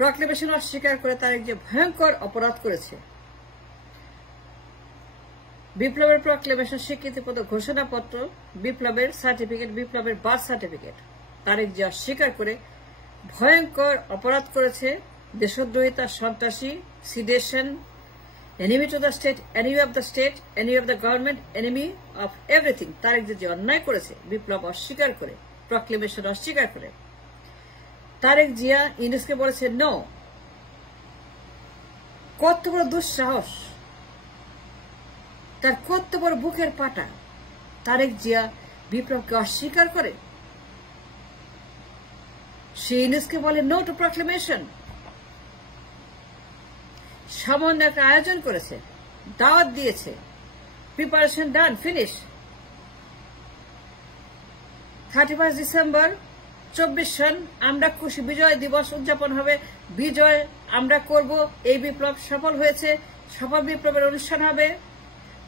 Proclamation অস্বীকার করে তারেক যে ভয়ঙ্কর অপরাধ করেছে, বিপ্লবের প্রক্লেমেশন স্বীকৃতিপত্র ঘোষণাপত্র, বিপ্লবের সার্টিফিকেট, বিপ্লবের বার্থ সার্টিফিকেট তারেক যে অস্বীকার করে ভয়ঙ্কর অপরাধ করেছে, দেশদ্রোহিতা, সন্ত্রাসী, sedation, enemy to the state, enemy of the state, enemy of the government, enemy of everything, Tarek যে অন্যায় করেছে বিপ্লব অস্বীকার করে, প্রক্লেমেশন অস্বীকার করে, তারেক জিয়া ইউনূসকে বলেছে নো। কত বড় দুঃসাহস, তার কত বড় বুকের পাটা, তারেক জিয়া বিপ্লবকে অস্বীকার করে। সে ইউনূসকে বলে নো টু প্রক্লেমেশন। সামান্য একটা আয়োজন করেছে, দাওয়াত দিয়েছে, প্রিপারেশন ডান, ফিনিশ। 31 ডিসেম্বর 24 সন আমরা খুশি, বিজয় দিবস উদযাপন হবে, বিজয় আমরা করব, এই বিপ্লব সফল হয়েছে, সফল বিপ্লবের অনুষ্ঠান হবে,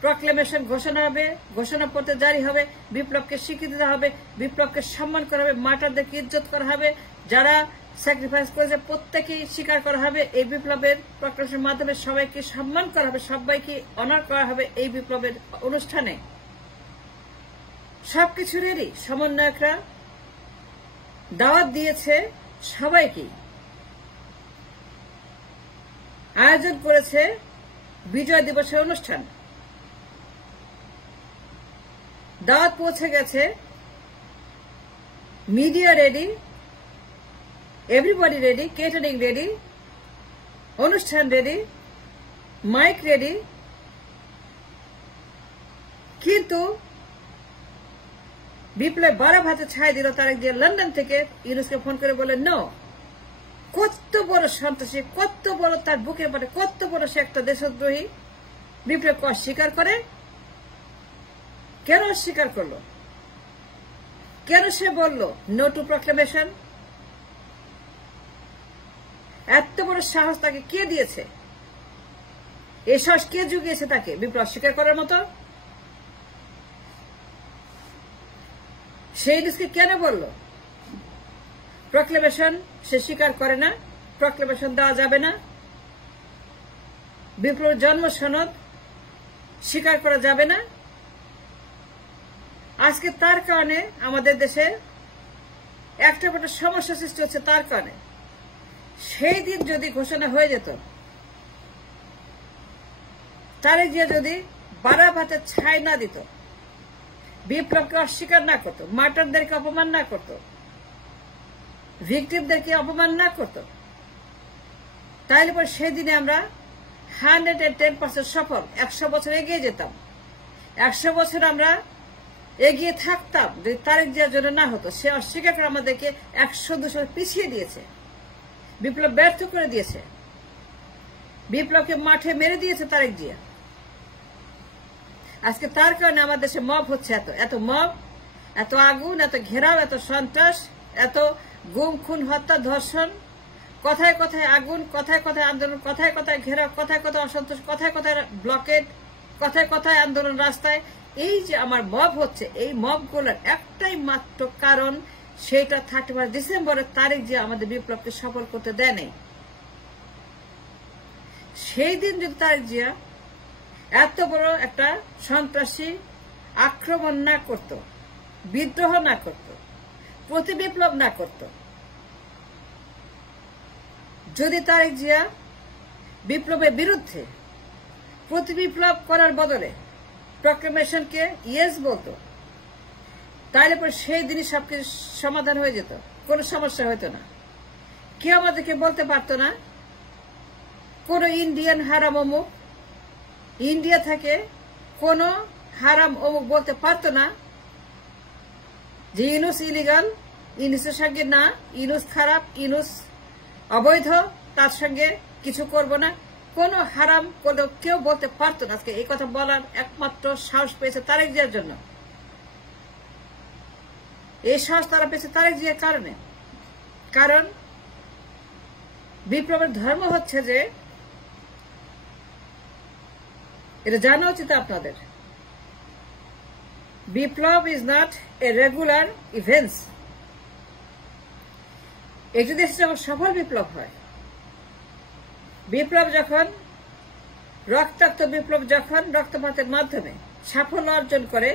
প্রক্লেমেশন ঘোষণা হবে, ঘোষণাপত্র জারি হবে, বিপ্লবকে স্বীকৃতি দেওয়া হবে, বিপ্লবকে সম্মান করা হবে, মার্টারদেরকে ইজ্জত করা হবে, যারা স্যাক্রিফাইস করেছে প্রত্যেকেই স্বীকার করা হবে, এই বিপ্লবের প্রক্লেমেশনের মাধ্যমে সবাইকে সম্মান করা হবে, সবাইকে অনার করা হবে এই বিপ্লবের অনুষ্ঠানে। সবকিছু রেডি, সমন্বয়করা দাওয়াত দিয়েছে সবাইকে, আয়োজন করেছে বিজয় দিবসের অনুষ্ঠান, দাওয়াত পৌঁছে গেছে, media ready, everybody ready, catering ready, অনুষ্ঠান রেডি, মাইক রেডি। কিন্তু বিপ্লব 12 ভাতে ছাই দিল তারেক জিয়া লন্ডন থেকে ইউনূসকে ফোন করে বলে নো। কত বড় সন্ত্রাসী, কত বড় তার বুকের পাটে, কত বড় সে একটা দেশদ্রোহী, বিপ্লবকে অস্বীকার করে। কেন অস্বীকার করলো? কেন সে বলল নো টু প্রক্লেমেশন? এত বড় সাহস তাকে কে দিয়েছে? এই সাহস কে জুগিয়েছে তাকে বিপ্লব স্বীকার করার মতো? সেই দেশকে কেন বলল প্রক্লেমেশন সে স্বীকার করে না, প্রক্লেমেশন দেওয়া যাবে না, বিপ্লবের জন্ম সনদ স্বীকার করা যাবে না? আজকে তার কারণে আমাদের দেশে একটা সমস্যা সৃষ্টি হচ্ছে তার কারণে। সেই দিন যদি ঘোষণা হয়ে যেত, তারেক জিয়া যদি 12 ভাতে ছাই না দিত, বিপ্লবকে অস্বীকার না করত, মার্টারদেরকে অপমান না করত, ভিকটিমদেরকে অপমান না করত, তাহলে পরে সেদিনে আমরা 110% সফল, 100 বছর এগিয়ে যেতাম, 100 বছর আমরা এগিয়ে থাকতাম। যদি তারেক জিয়ার জন্য না হতো, সে অস্বীকার করে আমাদেরকে 100-200 পিছিয়ে দিয়েছে, বিপ্লব ব্যর্থ করে দিয়েছে, বিপ্লবকে মাঠে মেরে দিয়েছে তারেক জিয়া। আজকে তার কারণে আমাদের দেশে মব হচ্ছে, এত মব, এত আগুন, এত ঘেরাও, এত সন্ত্রাস, এত গুম, খুন, হত্যা, ধর্ষণ, কথায় কথায় আগুন, কথায় কথায় আন্দোলন, কথায় কথায় ঘেরাও, কথায় কথায় অসন্তোষ, কথায় কথায় ব্লকেড, কথায় কথায় আন্দোলন রাস্তায়। এই যে আমার মব হচ্ছে, এই মবগুলোর একটাই মাত্র কারণ, সেটা 31 ডিসেম্বরের তারিখ যে আমাদের বিপ্লবকে সফল করতে দেয় নাই। সেই দিন যদি তারেক জিয়া এত বড় একটা সন্ত্রাসী আক্রমণ না করত, বিদ্রোহ না করত, প্রতি বিপ্লব না করত, যদি তারেক জিয়া বিপ্লবের বিরুদ্ধে প্রতি বিপ্লব করার বদলে প্রক্লেমেশনকে ইয়েস বলতো, তাহলে পরে সেই দিনই সবকিছু সমাধান হয়ে যেত, কোনো সমস্যা হতো না। কেউ আমাদেরকে বলতে পারতো না কোন ইন্ডিয়ান হারাম অমুক, ইন্ডিয়া থেকে কোন হারাম অমুক বলতে পারতো না যে ইউনূস ইলিগাল, ইউনূসের সঙ্গে না, ইউনূস খারাপ, ইউনূস অবৈধ, তার সঙ্গে কিছু করব না, কোন হারাম করলেও কেউ বলতে পারতো না। আজকে এই কথা বলার একমাত্র সাহস পেয়েছে তারেক জিয়ার জন্য। এই সাহস তারা পেয়েছে তারেক জিয়ার কারণে। কারণ বিপ্লবের ধর্ম হচ্ছে যে, এটা জানা উচিত আপনাদের, biplab is not a regular events. একটি দেশে যখন সফল বিপ্লব হয়, বিপ্লব যখন রক্তাক্ত বিপ্লব যখন রক্তপাতের মাধ্যমে সাফল্য অর্জন করে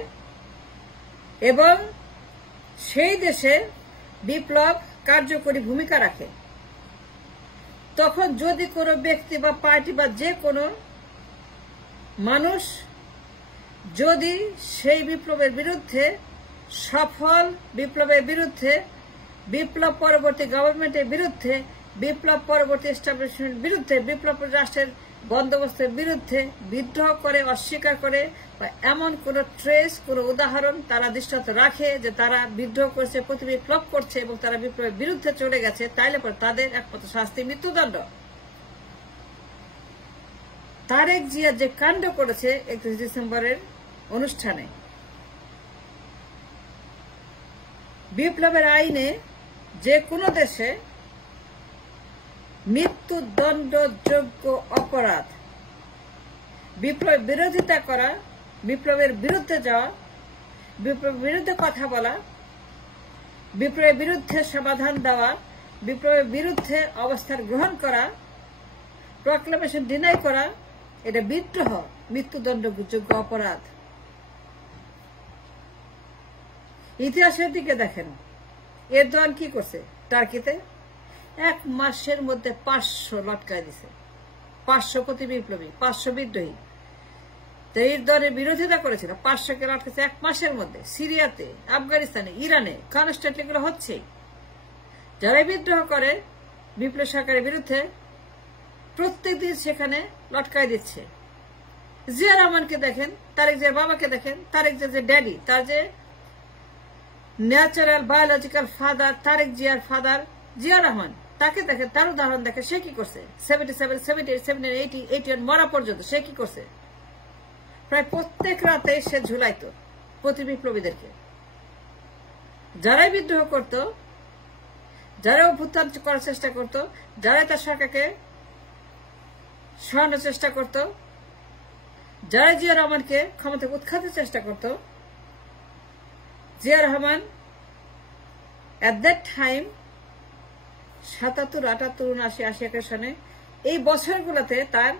এবং সেই দেশে বিপ্লব কার্যকরী ভূমিকা রাখে, তখন যদি কোনো ব্যক্তি বা পার্টি বা যে কোনো মানুষ যদি সেই বিপ্লবের বিরুদ্ধে, সফল বিপ্লবের বিরুদ্ধে, বিপ্লব পরবর্তী গভর্নমেন্টের বিরুদ্ধে, বিপ্লব পরবর্তী এস্টাবলিশমেন্টের বিরুদ্ধে, বিপ্লব রাষ্ট্রের বন্দোবস্তের বিরুদ্ধে বিদ্রোহ করে, অস্বীকার করে বা এমন কোন ট্রেস, কোন উদাহরণ তারা দৃষ্টান্ত রাখে যে তারা বিদ্রোহ করছে, প্রতিবিপ্লব করছে এবং তারা বিপ্লবের বিরুদ্ধে চলে গেছে, তাইলে পর তাদের একমাত্র শাস্তি মৃত্যুদণ্ড। তারেক জিয়া যে কাণ্ড করেছে 31 ডিসেম্বরের অনুষ্ঠানে, বিপ্লবের আইনে যে কোনো দেশে মৃত্যুদণ্ডযোগ্য অপরাধ, বিপ্লবের বিরোধিতা করা, বিপ্লবের বিরুদ্ধে যাওয়া, বিপ্লবের বিরুদ্ধে কথা বলা, বিপ্লবের বিরুদ্ধে সমাধান দেওয়া, বিপ্লবের বিরুদ্ধে অবস্থান গ্রহণ করা, প্রক্লামেশন ডিনাই করা, এটা বিদ্রোহ, মৃত্যুদণ্ডযোগ্য অপরাধ। ইতিহাসের দিকে দেখেন, এরদোয়ান কি করছে টার্কিতে? 1 মাসের মধ্যে 500 লটকায় দিছে, 500 প্রতি বিপ্লবী, 500 বিদ্রোহী। তো এরদোয়ানের বিরোধিতা করেছিল, 500কে লটকেছে 1 মাসের মধ্যে। সিরিয়াতে, আফগানিস্তানে, ইরানে কনস্ট্যান্টলি এগুলো হচ্ছে। যারা বিদ্রোহ করে বিপ্লব সরকারের বিরুদ্ধে, প্রত্যেকদিন সেখানে লটকায় দিচ্ছে। জিয়া রহমানকে দেখেন, তারেক জিয়ার বাবাকে দেখেন, তারেক জিয়া যে ড্যাডি, তার যে ন্যাচারাল বায়োলজিক্যাল ফাদার, তারেক জিয়ার ফাদার জিয়া রহমান, তাকে দেখেন, তার উদাহরণ দেখেন, সে কি করছে? 77, 78, 79, 81 মরা পর্যন্ত সে কি করছে? প্রায় প্রত্যেক রাতে সে ঝুলাইত প্রতি বিপ্লবীদেরকে। যারাই বিদ্রোহ করত, যারা অভ্যুত্থান করার চেষ্টা করত, যারা তার সরকারকে সরানোর চেষ্টা করত, যারা জিয়া রহমানকে ক্ষমতা উৎখাতের চেষ্টা করত, Zia Rahman at that time 77, 78, 79, 80, 81 সনে এই বছরগুলোতে তার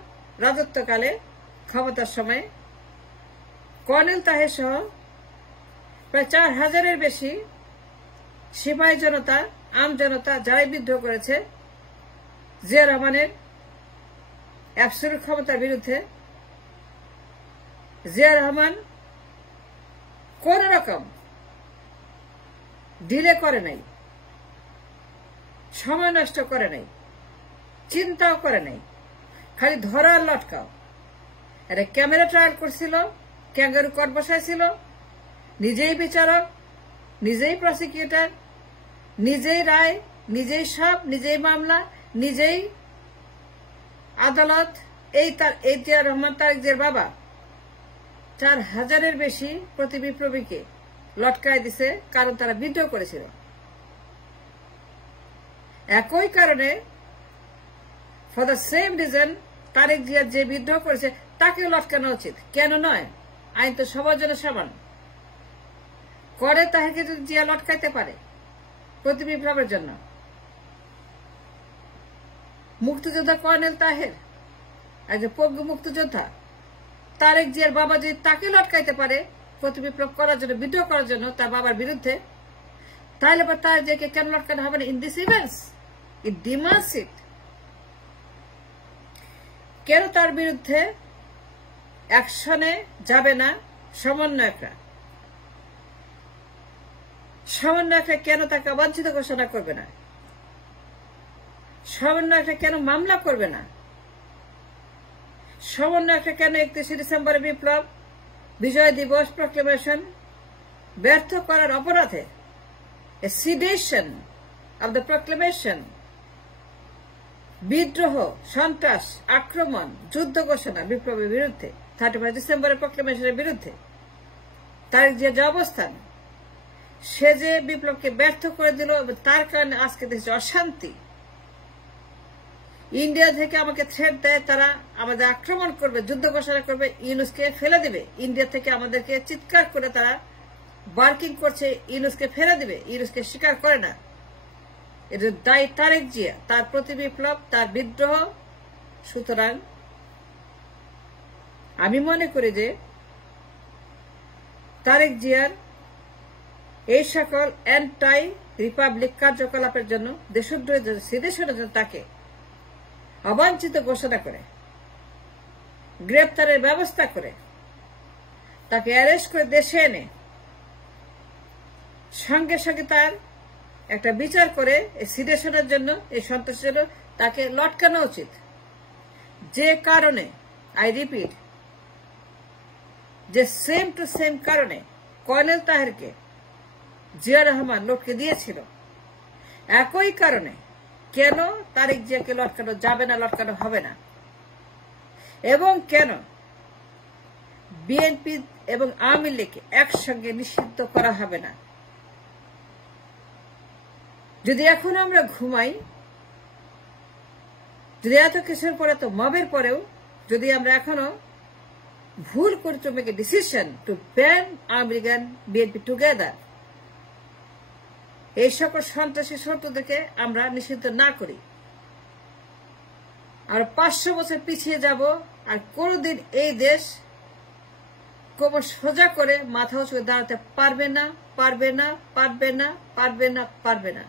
রাজত্বকালে ক্ষমতার সময় কর্নেল তাহের সহ প্রায় 4000-এর বেশি সিপাহী জনতা, আম জনতা যারাই বিদ্রোহ করেছে জিয়া রহমানের অ্যাবসলিউট ক্ষমতার বিরুদ্ধে, জিয়া রহমান কোন রকম ডিলে করে নাই, সময় নষ্ট করে নাই, চিন্তাও করে নাই, খালি ধরার লটকাও। একটা ক্যামেরা ট্রায়াল করছিল, ক্যাঙ্গারু কোর্ট বসাইছিল, নিজেই বিচারক, নিজেই প্রসিকিউটর, নিজেই রায়, নিজেই সব, নিজেই মামলা, নিজেই আদালত। এই জিয়া রহমান, তারেক জিয়ার বাবা 4000-এর বেশি প্রতি বিপ্লবীকে লটকায় দিছে, কারণ তারা বিদ্রোহ করেছিল। একই কারণে for the same reason Tarek Zia যে বিদ্রোহ করেছে তাকে লটকানো উচিত। কেন নয়? আইন তো সবার জন্য সমান। করে তাকে যদি জিয়া লটকাইতে পারে প্রতি বিপ্লবের জন্য, মুক্তিযোদ্ধা কর্নেল তাহের একজন পঙ্গু মুক্তিযোদ্ধা, তারেক জিয়ার বাবা যদি তাকে লটকাইতে পারে প্রতি বিপ্লব করার জন্য, বিদ্রোহ করার জন্য তার বাবার বিরুদ্ধে, তাহলে পর তারেক জিয়াকে কেন লটকানো হবে না? In this events it demands it. কেন তার বিরুদ্ধে অ্যাকশনে যাবে না সমন্বয়করা? সমন্বয়করা কেন তাকে অবাঞ্ছিত ঘোষণা করবে না? সমন্বয়করা কেন মামলা করবে না? সমন্বয়করা কেন 31 ডিসেম্বরের বিপ্লব, বিজয় দিবস প্রক্লেমেশন ব্যর্থ করার অপরাধে, সিডেশন অব দ্য প্রক্লেমেশন, বিদ্রোহ, সন্ত্রাস, আক্রমণ, যুদ্ধ ঘোষণা বিপ্লবের বিরুদ্ধে, 31 ডিসেম্বরের প্রক্লেমেশনের বিরুদ্ধে তারেক জিয়ার যে অবস্থান, সে যে বিপ্লবকে ব্যর্থ করে দিল এবং তার কারণে আজকে দেশে অশান্তি। ইন্ডিয়া থেকে আমাকে থ্রেট দেয়, তারা আমাদের আক্রমণ করবে, যুদ্ধ ঘোষণা করবে, ইউনুসকে ফেলে দিবে। ইন্ডিয়া থেকে আমাদেরকে চিৎকার করে তারা বার্কিং করছে, ইউনুসকে ফেলে দিবে। ইউনুসকে স্বীকার করে না। এটা দায়ী তারেক জিয়া, তার প্রতি বিপ্লব, তার বিদ্রোহ, সুতরাং আমি মনে করি যে তারেক জিয়ার এই সকল অ্যান্টাই রিপাবলিক কার্যকলাপের জন্য দেশদ্রোহের জন্য সিদেশনের জন্য তাকে অবাঞ্ছিত ঘোষণা করে গ্রেপ্তারের ব্যবস্থা করে তাকে অ্যারেস্ট করে দেশে এনে সঙ্গে সঙ্গে তার একটা বিচার করে এই সিদেশনের জন্য এই সন্ত্রাসের জন্য তাকে লটকানো উচিত। যে কারণে আই রিপিট, যে সেম টু সেম কারণে কর্নেল তাহেরকে জিয়া রহমান লটকে দিয়েছিল, একই কারণে কেন তারেক জিয়াকে লটকানো যাবে না, লটকানো হবে না, এবং কেন বিএনপি এবং আওয়ামী লীগকে একসঙ্গে নিষিদ্ধ করা হবে না। যদি এখন আমরা ঘুমাই, যদি এত কিছুর পরে, তো মবের পরেও যদি আমরা এখনো ভুল করি to make a decision to ban Awami League and BNP together, এই সকল সন্ত্রাসী শত্রুদেরকে আমরা নিষিদ্ধ না করি, আর 500 বছর পিছিয়ে যাব, আর কোনদিন এই দেশ কোমর সোজা করে মাথা উঁচু করে দাঁড়াতে পারবে না, পারবে না, পারবে না, পারবে না, পারবে না।